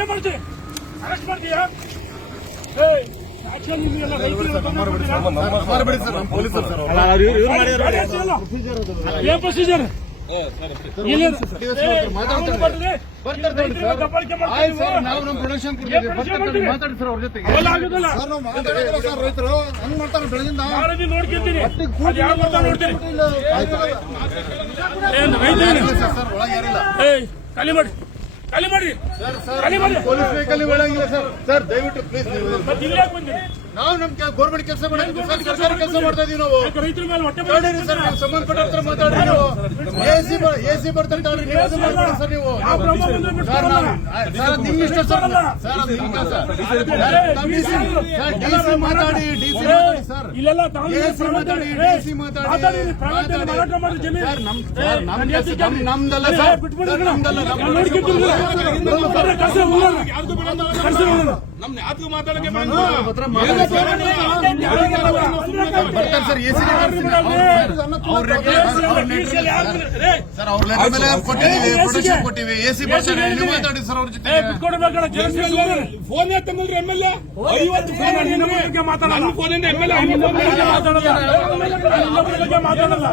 ಏನ್ ಮಾಡ್ತೀವಿ? ಅರೆಸ್ಟ್ ಮಾಡ್ತೀಯಾ? ಆಕ್ಷನ್ ಇದೆಯಲ್ಲ, ಏನ್ ಪ್ರೊಸೀಜರ್? ನಾವು ನಮ್ಮ ಪ್ರೊಡಕ್ಷನ್ ಮಾತಾಡಿ ಸರ್ ಅವ್ರ ಜೊತೆಗೆ ನೋಡ್ಕೊಂತೀನಿ ಖಾಲಿ ಮಾಡಿ ಖಾಲಿ ಮಾಡಿ ಖಾಲಿ ಮಾಡಿ. ಪೊಲೀಸ್ ವೆಹಿಕಲ್ ಒಳಗಿಲ್ಲ ಸರ್. ಸರ್ ದಯವಿಟ್ಟು ಪ್ಲೀಸ್ ಮತ್ತೆ ಇಲ್ಲಿ ಯಾಕೆ ಬಂದಿರಿ? ನಾವು ನಮ್ ಗೌರ್ಮೆಂಟ್ ಕೆಲಸ ಮಾಡಿದ್ವಿ ಸರ್, ಸರ್ಕಾರಿ ಕೆಲಸ ಮಾಡ್ತಾ ಇದೀವಿ ನಾವು. ರೈತರ ಮೇಲೆ ಹೊಟ್ಟೆ ನೋಡಿರಿ ಸರ್, ನೀವು ಸಂಬಂಧಪಟ್ಟ ಹತ್ರ ಮಾತಾಡ್ರಿ. ನೀವು ಎಸಿ ಬರ್ತಾರೆ ಸರ್, ನೀವು ಸರ್ ನಿಮ್ ಇಷ್ಟ ಸರ್. ಸರ್ ನಿಮ್ ಕೆಲಸ ಡಿಸಿ ಮಾತಾಡಿ, ಡಿಸಿ ಮಾತಾಡಿ ಸರ್. ಇಲ್ಲೆಲ್ಲ ಎಸಿ ಮಾತಾಡಿ, ಡಿಸಿ ಮಾತಾಡಿ ಸರ್. ನಮ್ದಲ್ಲ ಸರ್, ನಮ್ದಲ್ಲ. ನಮ್ ಯಾವ್ದು ಮಾತಾಡಕ್ಕೆ ಬರ್ತಾರೆ ಸರ್. ಎಸಿ ಸರ್ ಅವ್ರ ಮೇಲೆ ಕೊಟ್ಟಿದ್ದೀವಿ, ಪ್ರೊಡಕ್ಷನ್ ಕೊಟ್ಟಿವಿ. ಎಸಿ ಬರ್ತಾರೆ, ನೀವು ಮಾತಾಡಿ ಸರ್ ಅವ್ರ ಜೊತೆ. ಫೋನ್ ತಂದ್ರೆ MLA 50 ಮಾತಾಡಲ್ಲ. ಫೋನಿಂದ MLA ಮಾತಾಡಲ್ಲ.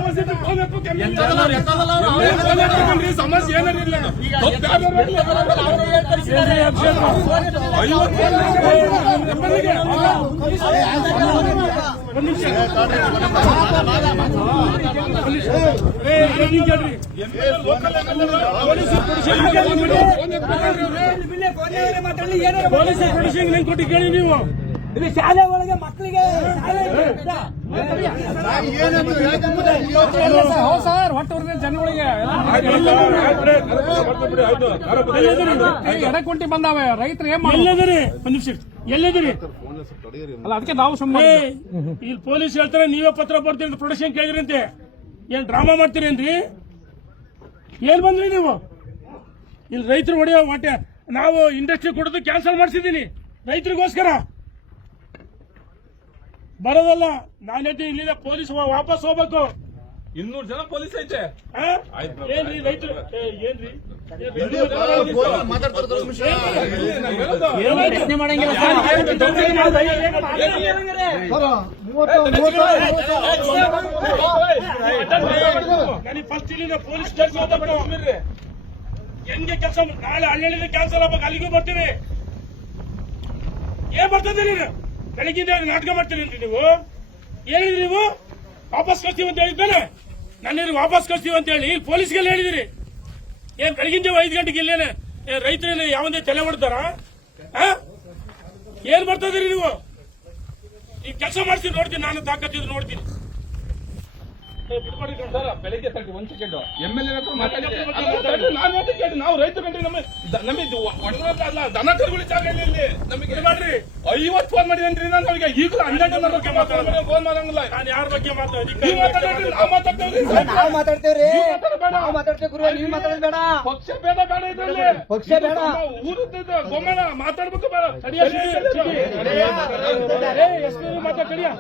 ಸಮಸ್ಯೆ ಏನಿಲ್ಲ. ಪೊಲೀಸರು ಪ್ರೊಡಕ್ಷನ್ ಹೆಂಗ್ ಕೊಟ್ಟು ಕೇಳಿ ನೀವು? ಇಲ್ಲಿ ಶಾಲೆ ಒಳಗೆ ಮಕ್ಕಳಿಗೆ ಸರ್ ಹೊಟ್ಟೆ ಜನಗಳಿಗೆ ಎಡಕುಂಟಿ ಬಂದಾವೆ. ರೈತರು ಏನ್ ಎಲ್ಲದಿರಿ? ಒಂದ್ ನಿಮಿಷ, ಎಲ್ಲದಿರಿ? ಅಲ್ಲ ಅದಕ್ಕೆ ನಾವು ಸುಮ್ಮನೆ ಇಲ್ಲಿ ಪೊಲೀಸ್ ಹೇಳ್ತಾರೆ ನೀವೇ ಪತ್ರ ಬರ್ತೀರಿ ಅಂತ ಪ್ರೊಡಕ್ಷನ್ ಕೇಳಿದ್ರಂತೆ. ಏನ್ ಡ್ರಾಮಾ ಮಾಡ್ತೀರೇನ್ರಿ? ಏನ್ ಬಂದ್ರಿ ನೀವು? ಇಲ್ಲಿ ರೈತರು ಹೊಡೆಯೋ ಹೊಟ್ಟೆ ನಾವು ಇಂಡಸ್ಟ್ರಿ ಕೊಡೋದು ಕ್ಯಾನ್ಸಲ್ ಮಾಡಿಸಿದ್ದೀನಿ ರೈತರಿಗೋಸ್ಕರ. ಬರೋದಲ್ಲ, ನಾನೈತೆ ಇಲ್ಲಿಂದ ಪೊಲೀಸ್ ವಾಪಸ್ ಹೋಗ್ಬೇಕು. 200 ಜನ ಪೊಲೀಸ್ ಐತೆ. ಏನ್ರಿ ರೈತರು ಏನ್ರಿ ಪ್ರಶ್ನೆ ಮಾಡಂಗಿಲ್ಲ ನನಗೆ ಫಸ್ಟ್ ಇಲ್ಲಿಂದ ಪೊಲೀಸ್ ಸ್ಟೇಷನ್ ಹೆಂಗೆ ಕೆಲಸ ನಾಳೆ ಹಳ್ಳಿಯಿಂದ ಕ್ಯಾನ್ಸಲ್ ಆಗ್ಬೇಕು, ಅಲ್ಲಿಗೂ ಬರ್ತೀವಿ. ಏನ್ ಬರ್ತದೆ ನೀನು? ಬೆಳಗಿಂದ ನಾಟಕ ಮಾಡ್ತೀರಿ ನೀವು. ಹೇಳಿದ್ರಿ ನೀವು ವಾಪಸ್ ಕಳ್ಸ್ತೀವಿ ಅಂತ ಹೇಳಿದ್ದಾನೆ. ನನ್ನ ವಾಪಸ್ ಕಳ್ಸ್ತೀವಿ ಅಂತ ಹೇಳಿ ಪೊಲೀಸ್ಗೆಲ್ಲ ಹೇಳಿದಿರಿ. ಏನ್ ಬೆಳಗಿನ ಜಾವ 5 ಗಂಟೆಗೆ ಇಲ್ಲೇನೆ ರೈತರೇನು ಯಾವಂದೇ ತಲೆ ಹೊಡ್ತಾರ? ಏನ್ ಬರ್ತದಿರಿ ನೀವು? ಈ ಕೆಲಸ ಮಾಡ್ತೀನಿ, ನೋಡ್ತೀನಿ, ನಾನು ತಾಕತ್ತಿದ್ದು ನೋಡ್ತೀನಿ. ಬೆಳಿಗ್ಗೆ 1 ಸೆಕೆಂಡ್ MLA ಹತ್ರ ಮಾತಾಡಿದ್ರೆ ನಾವು ರೈತ ಗಂಟೆ ನಮಗೆ ದನ ಕರುಗಳ ಜಾಗ ನಮಗೆ ಮಾಡ್ರಿ. 50 ಫೋನ್ ಮಾಡಿದೇನ್ರಿ ನಾನು ಅವ್ರಿಗೆ. ಈಗಲೂ 12 ಬಗ್ಗೆ ಫೋನ್ ಮಾಡಂಗಿಲ್ಲ. ನಾನು ಯಾರ ಬಗ್ಗೆ ಮಾತಾಡ್ತೀವಿ? ನಾವು ಮಾತಾಡ್ತೇವ್ರಿ, ನಾವು ಮಾತಾಡ್ತೇವೆ. ನೀವು ಮಾತಾಡೋದು ಬೇಡ. ಪಕ್ಷ ಬೇಡ ಬೇಡ ಇದ್ರಲ್ಲಿ ಪಕ್ಷ ಬೇಡ. ಊರದ್ದು ಗೊಮ್ಮನ ಮಾತಾಡ್ಬೇಕು ಬೇಡ. ಮಾತಾಡ್ಕಡಿಯ